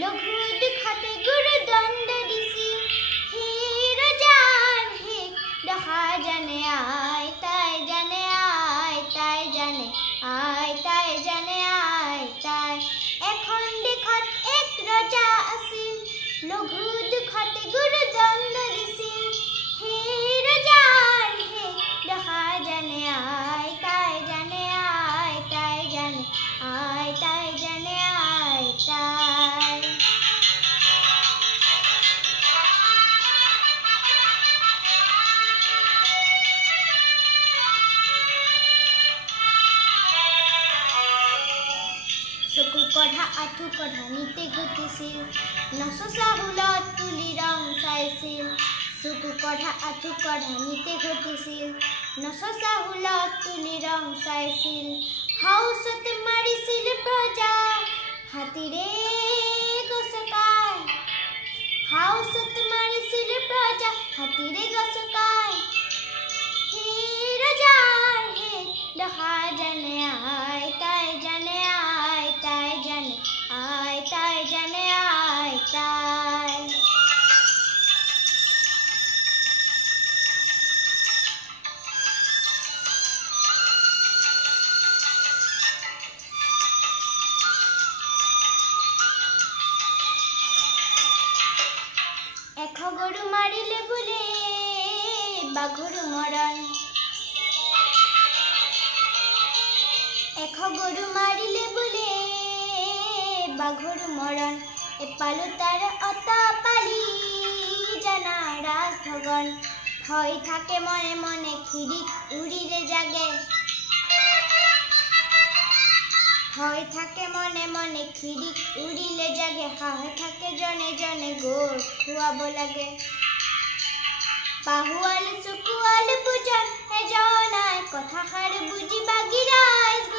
লঘু দুখতে গুৰু দণ্ড দিছিল হে ৰজাৰ হে দহা জানে আই তাই জানে আই তাই জানে আই তাই জানে আই তাই এখন দেশত এক ৰজা আছিল লঘু দুখতে গুৰু দণ্ড দিছিল হে ৰজাৰ হে দহা জানে আই তাই জানে আই তাই জানে আই তাই জানে আই তাই চকু কঢ়া আঁঠু কঢ়া নিতে ঘটিছিল নচচা হুলত তুলি ৰং চাইছিল চকু কঢ়া আঁঠু কঢ়া নিতে ঘটিছিল নচচা হুলত তুলি ৰং চাইছিল হাউচত মাৰিছিল প্ৰজা হাতীৰে গছকাই হাউচত মাৰিছিল প্ৰজা হাতীৰে গছকাই হে ৰজাৰ হে দহা জানে আই তাই জানে আই তাই জানে আই তাই জানে আই তাই এশ গৰু মাৰিলে বোলে বাঘৰু মৰণ এশ গৰু মাৰিলে বোলে বাঘৰু মৰণ এপালো তাৰ অতপালি জানা ৰাজভগন ভয় থাকে মনে মনে খিৰিক উৰিলে জাগে ভয় থাকে মনে মনে খিৰিক উৰিলে জাগে হাঁহ থাকে জনে জনে গোৰ খুৱাব লাগে পাহুৱাল চকুৱাল বুজন এজনাই কথাষাৰ বুজি বাগি ৰাইজ